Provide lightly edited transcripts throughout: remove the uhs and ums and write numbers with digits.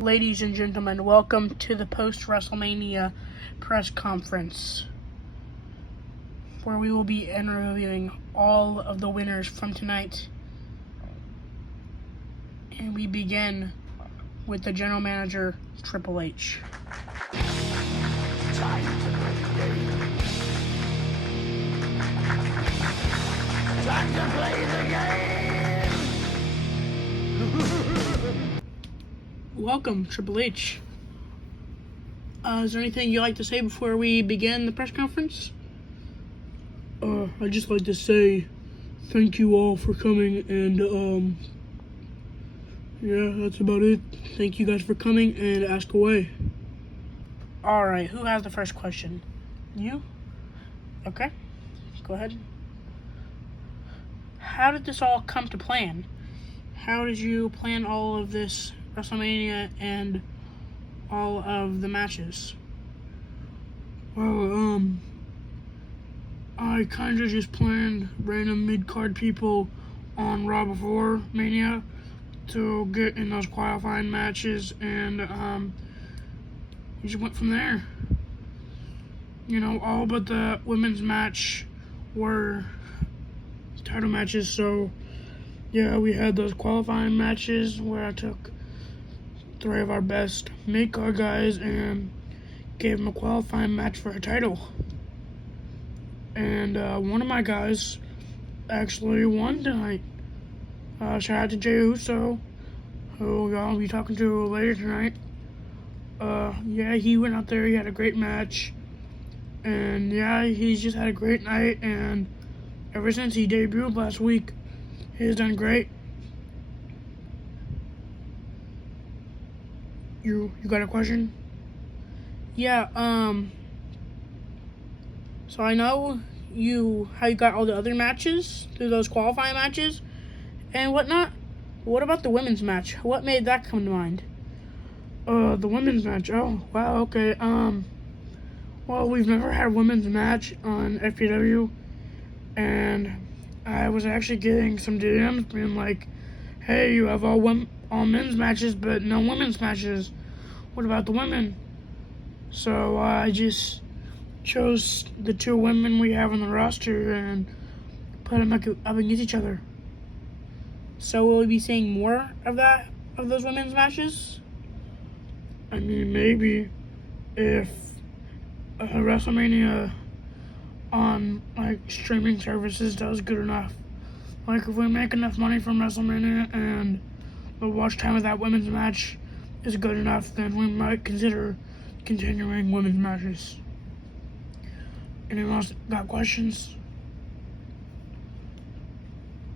Ladies and gentlemen, welcome to the post-WrestleMania press conference, where we will be interviewing all of the winners from tonight. And we begin with the general manager, Triple H. Time to play the game. Time to play the game. Welcome, Triple H. Is there anything you'd like to say before we begin the press conference? I'd just like to say thank you all for coming, and yeah, that's about it. Thank you guys for coming, and ask away. Alright, who has the first question? You? Okay, go ahead. How did this all come to plan? How did you plan all of this WrestleMania and all of the matches? Well, I kind of just planned random mid-card people on Raw before Mania to get in those qualifying matches, and we just went from there. You know, all but the women's match were title matches, so yeah, we had those qualifying matches where I took 3 of our best mid-card guys and gave them a qualifying match for a title. And one of my guys actually won tonight. Shout out to Jey Uso, who I'll be talking to later tonight. Yeah, he went out there, he had a great match. And yeah, he's just had a great night, and ever since he debuted last week, he's done great. You got a question? Yeah, so I know how you got all the other matches through those qualifying matches and whatnot. What about the women's match? What made that come to mind? The women's match. Oh, wow, okay. Well, we've never had a women's match on FPW, and I was actually getting some DMs being like, hey, you have all men's matches, but no women's matches. What about the women? So I just chose the 2 women we have on the roster and put them up against each other. So will we be seeing more of those women's matches? I mean, maybe if WrestleMania on like streaming services does good enough. Like if we make enough money from WrestleMania and the watch time of that women's match is good enough, then we might consider continuing women's matches. Anyone else got questions?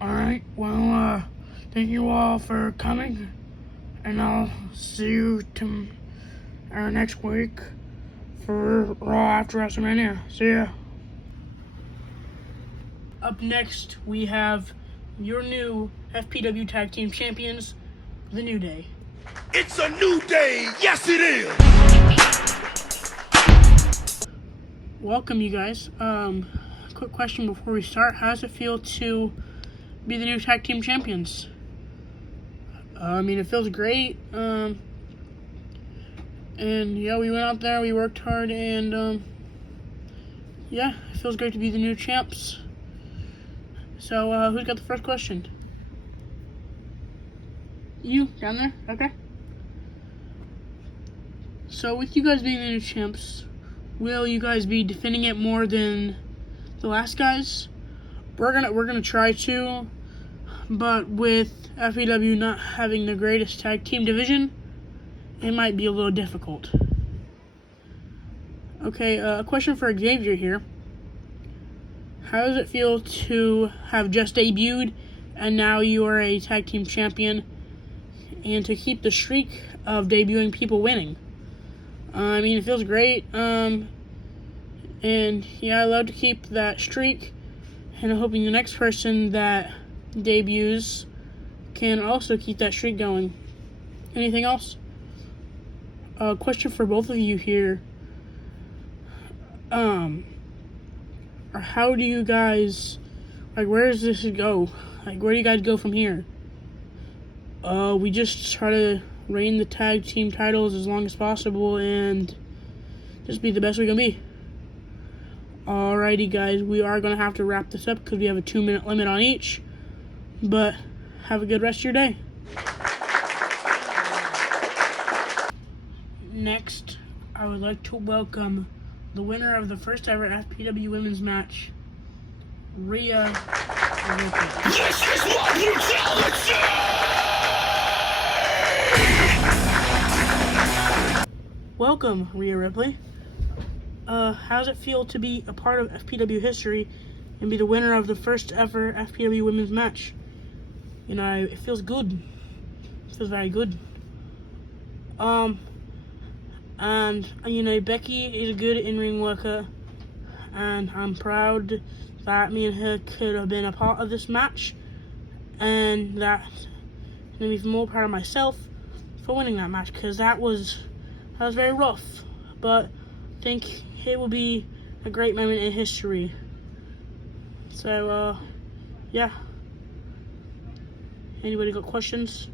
Alright, well, thank you all for coming, and I'll see you next week for Raw after WrestleMania. See ya. Up next, we have your new FPW Tag Team Champions, The New Day. It's a new day. Yes, it is. Welcome, you guys. Quick question before we start. How does it feel to be the new Tag Team Champions? I mean, it feels great. And yeah, we went out there, we worked hard, and yeah, it feels great to be the new champs. So, who's got the first question? You, down there? Okay. So, with you guys being the new champs, will you guys be defending it more than the last guys? We're gonna try to, but with FPW not having the greatest tag team division, it might be a little difficult. Okay, a question for Xavier here. How does it feel to have just debuted and now you are a tag team champion, and to keep the streak of debuting people winning? I mean, it feels great. And yeah, I love to keep that streak, and I'm hoping the next person that debuts can also keep that streak going. Anything else? Question for both of you here. Or how do you guys, where does this go? Where do you guys go from here? We just try to reign the tag team titles as long as possible and just be the best we can be. Alrighty, guys, we are going to have to wrap this up because we have a 2-minute limit on each. But have a good rest of your day. Next, I would like to welcome the winner of the first ever FPW women's match, Rhea Ripley. This is what brutality! Welcome, Rhea Ripley. How does it feel to be a part of FPW history and be the winner of the first ever FPW women's match? You know, it feels good. It feels very good. And you know, Becky is a good in-ring worker, and I'm proud that me and her could have been a part of this match, and that I'm even more proud of myself for winning that match, because that was very rough, but I think it will be a great moment in history. So, yeah. Anybody got questions?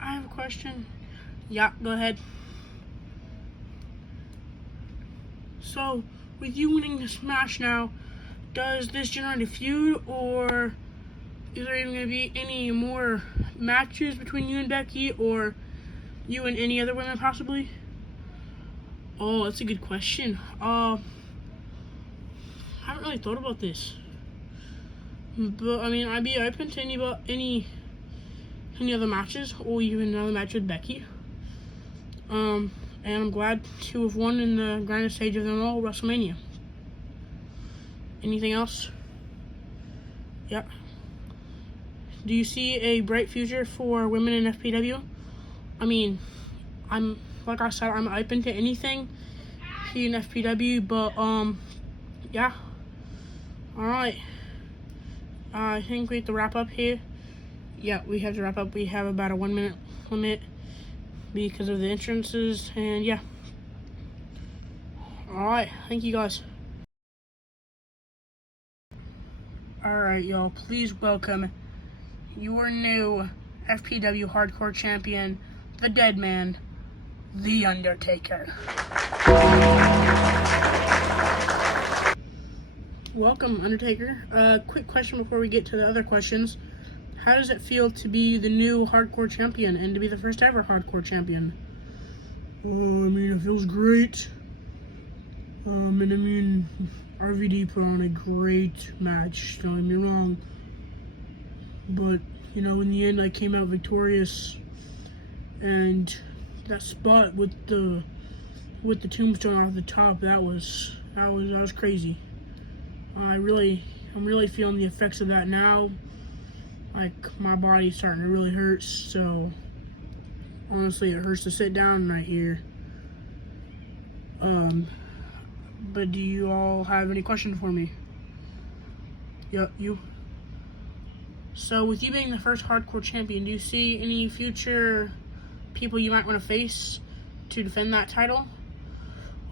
I have a question. Yeah, go ahead. So, with you winning this match now, does this generate a feud, or is there even going to be any more matches between you and Becky, or you and any other women possibly? Oh, that's a good question. I haven't really thought about this, but I mean, I'd be open to any other matches, or even another match with Becky. And I'm glad to have won in the grandest stage of them all, WrestleMania. Anything else? Yep. Do you see a bright future for women in FPW? I mean, like I said, I'm open to anything here in FPW, but yeah. Alright. I think we have to wrap up here. Yeah, we have to wrap up. We have about a 1-minute limit because of the entrances, and yeah. Alright, thank you guys. Alright, y'all, please welcome your new FPW Hardcore Champion, the Dead Man, The Undertaker. Welcome, Undertaker. Quick question before we get to the other questions. How does it feel to be the new Hardcore Champion and to be the first ever Hardcore Champion? I mean, it feels great. And I mean, RVD put on a great match, don't get me wrong. But, you know, in the end, I came out victorious. And that spot with the tombstone off the top, that was crazy. I'm really feeling the effects of that now. Like, my body's starting to really hurt, so honestly, it hurts to sit down right here. But do you all have any questions for me? Yeah, you? So, with you being the first Hardcore Champion, do you see any future people you might want to face to defend that title?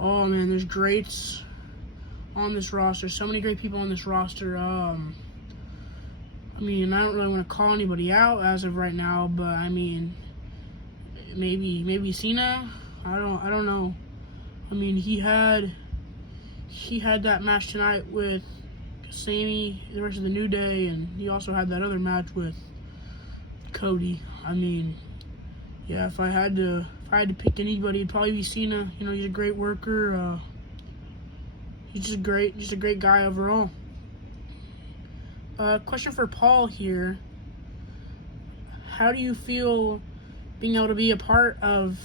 Oh man, there's greats on this roster. So many great people on this roster. I mean, I don't really want to call anybody out as of right now, but I mean, maybe Cena. I don't know. I mean, he had that match tonight with Sammy versus the New Day, and he also had that other match with Cody. I mean, yeah, if I had to pick anybody, it'd probably be Cena. You know, he's a great worker. He's just a great guy overall. Question for Paul here. How do you feel being able to be a part of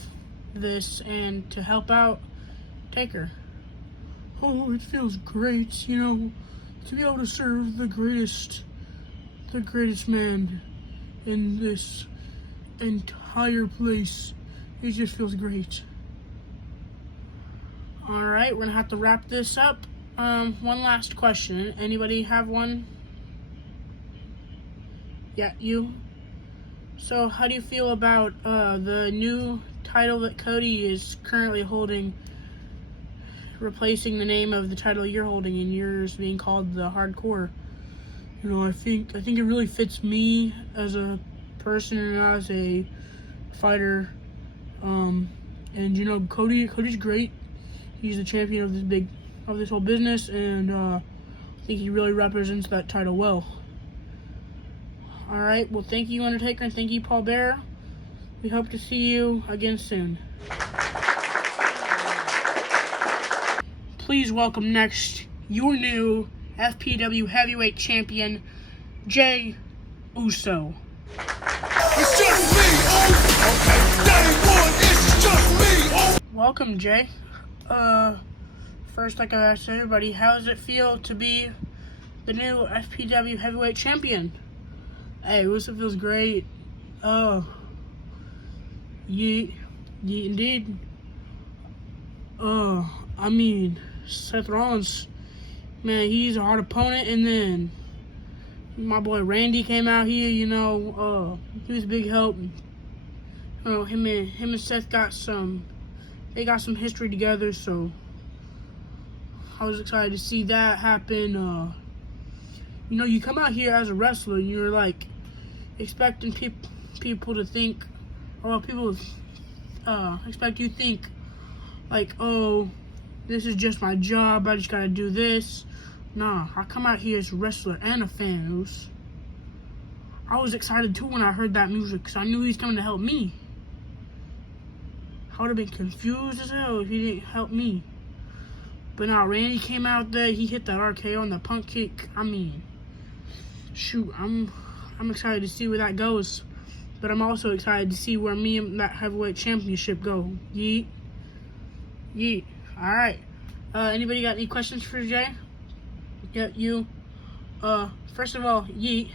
this and to help out Taker? Oh, it feels great, you know, to be able to serve the greatest man in this entire place. It just feels great. Alright, we're gonna have to wrap this up. One last question. Anybody have one? Yeah, you? So, how do you feel about the new title that Cody is currently holding, replacing the name of the title you're holding and yours being called the Hardcore? You know, I think it really fits me as a person and as a fighter. And you know, Cody's great. He's the champion of this whole business, and I think he really represents that title well. All right. Well, thank you, Undertaker, and thank you, Paul Bearer. We hope to see you again soon. Please welcome next your new FPW Heavyweight Champion, Jey Uso. It's just me, oh. Okay, day one, it's just me, oh. Welcome, Jey. First, like I asked everybody, how does it feel to be the new FPW Heavyweight Champion? Hey, Uso feels great. Yeet indeed. I mean, Seth Rollins, man, he's a hard opponent, and then my boy Randy came out here, you know, he was a big help. Him and Seth got some history together, so I was excited to see that happen. You know, you come out here as a wrestler, and you're like expecting people to think, or people expect you to think like, oh, this is just my job, I just gotta do this. Nah, I come out here as a wrestler and a fan. I was excited too when I heard that music, because I knew he was coming to help me. I would have been confused as hell if he didn't help me. But now Randy came out there, he hit that RKO and the punk kick. I mean, shoot, I'm excited to see where that goes. But I'm also excited to see where me and that heavyweight championship go. Yeet. Yeet. Alright. Anybody got any questions for Jey? Yeah, you. First of all, yeet.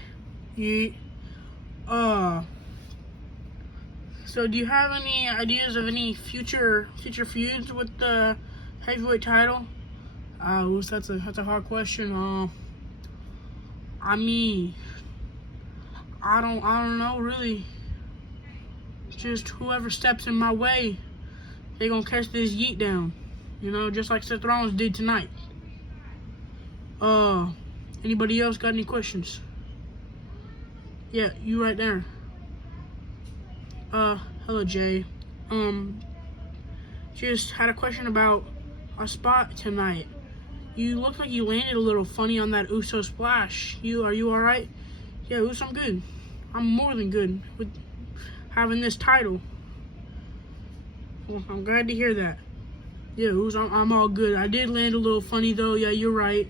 Yeet. So do you have any ideas of any future feuds with the heavyweight title? That's a hard question. I mean, I don't know really. Just whoever steps in my way, they gonna catch this yeet down. You know, just like Seth Rollins did tonight. Anybody else got any questions? Yeah, you right there. Hello, Jey. Just had a question about a spot tonight. You look like you landed a little funny on that Uso splash. Are you all right? Yeah, Uso, I'm good. I'm more than good with having this title. Well, I'm glad to hear that. Yeah, Uso, I'm all good. I did land a little funny though. Yeah, you're right.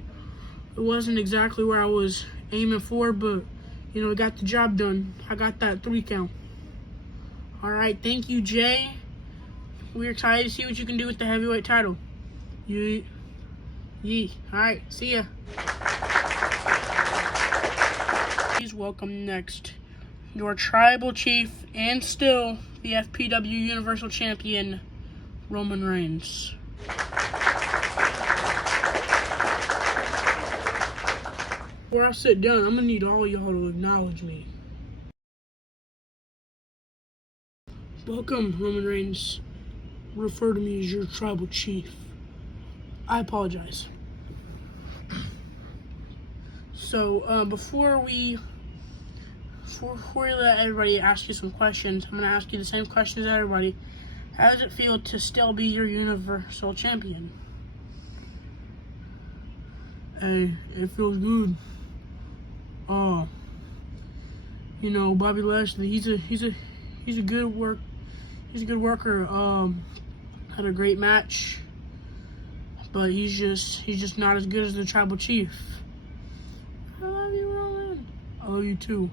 It wasn't exactly where I was aiming for, but you know, it got the job done. I got that 3 count. All right, thank you, Jey. We're excited to see what you can do with the heavyweight title. Yeet. Yeet. All right, see ya. Please welcome next your tribal chief and still the FPW Universal Champion, Roman Reigns. Before I sit down, I'm gonna need all y'all to acknowledge me. Welcome, Roman Reigns. Refer to me as your tribal chief. I apologize. So, before we let everybody ask you some questions, I'm gonna ask you the same questions as everybody. How does it feel to still be your Universal Champion? Hey, it feels good. You know, Bobby Lashley, he's a good worker. Had a great match, but he's just not as good as the tribal chief. I love you, Roman. I love you too.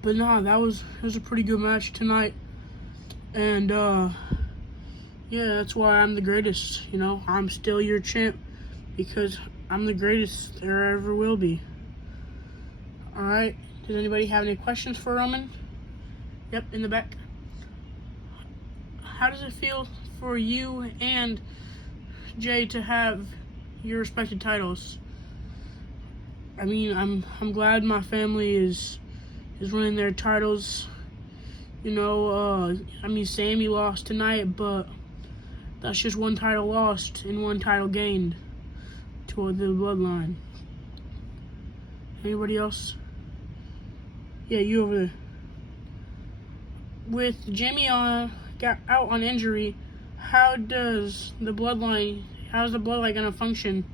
But nah, it was a pretty good match tonight, and yeah, that's why I'm the greatest. You know, I'm still your champ because I'm the greatest there ever will be. All right. Does anybody have any questions for Roman? Yep, in the back. How does it feel for you and Jey to have your respective titles? I mean, I'm glad my family is winning their titles. You know, I mean, Sammy lost tonight, but that's just one title lost and one title gained to the bloodline. Anybody else? Yeah, you over there. With Jimmy got out on injury, how's the bloodline gonna function?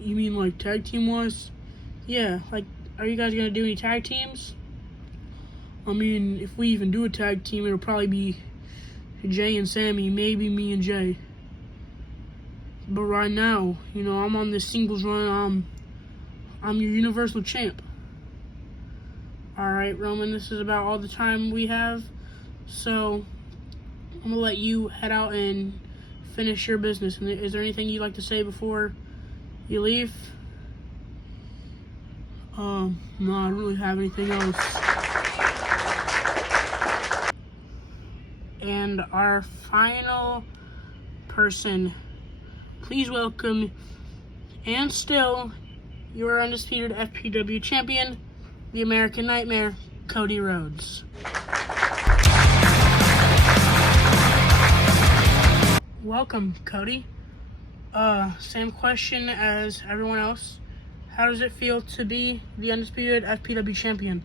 You mean like tag team wise? Yeah, like, are you guys gonna do any tag teams? I mean, if we even do a tag team, it'll probably be Jay and Sammy, maybe me and Jay. But right now, you know, I'm on this singles run. I'm your Universal Champ. Alright, Roman, this is about all the time we have. So, I'm going to let you head out and finish your business. And is there anything you'd like to say before you leave? No, I don't really have anything else. And our final person, please welcome, and still, your undisputed FPW champion, the American Nightmare, Cody Rhodes. Welcome, Cody. Same question as everyone else. How does it feel to be the undisputed FPW champion?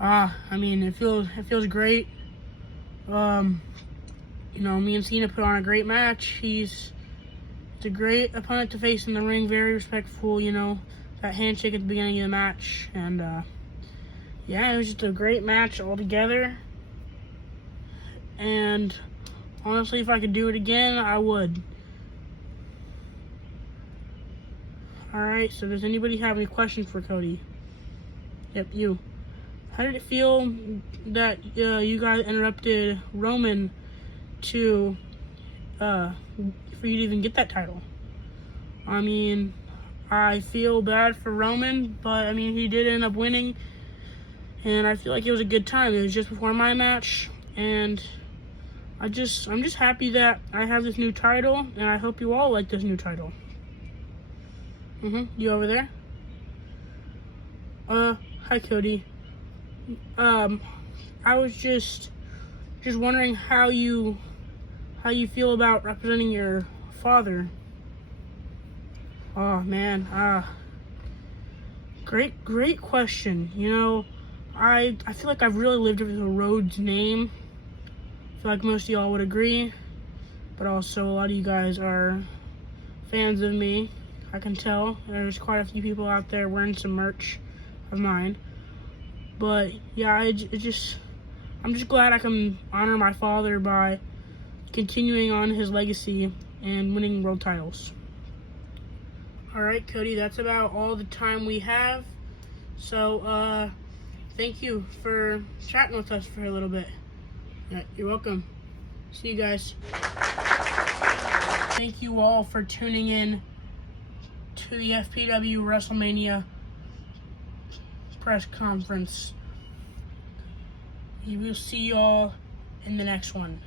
I mean, it feels great. You know, me and Cena put on a great match. It's a great opponent to face in the ring, very respectful, you know, that handshake at the beginning of the match. And, yeah, it was just a great match altogether. And honestly, if I could do it again, I would. Alright, so does anybody have any questions for Cody? Yep, you. How did it feel that you guys interrupted Roman to for you to even get that title? I mean, I feel bad for Roman, but I mean, he did end up winning, and I feel like it was a good time. It was just before my match, and I'm just happy that I have this new title, and I hope you all like this new title. You over there? Hi, Cody. I was just wondering how you feel about representing your father. Oh man, great question. You know, I feel like I've really lived up to the Rhodes name. I feel like most of y'all would agree, but also a lot of you guys are fans of me. I can tell there's quite a few people out there wearing some merch of mine. But yeah, I'm just glad I can honor my father by continuing on his legacy and winning world titles. Alright, Cody, that's about all the time we have. So, thank you for chatting with us for a little bit. Yeah, you're welcome. See you guys. Thank you all for tuning in to the FPW WrestleMania press conference. We will see you all in the next one.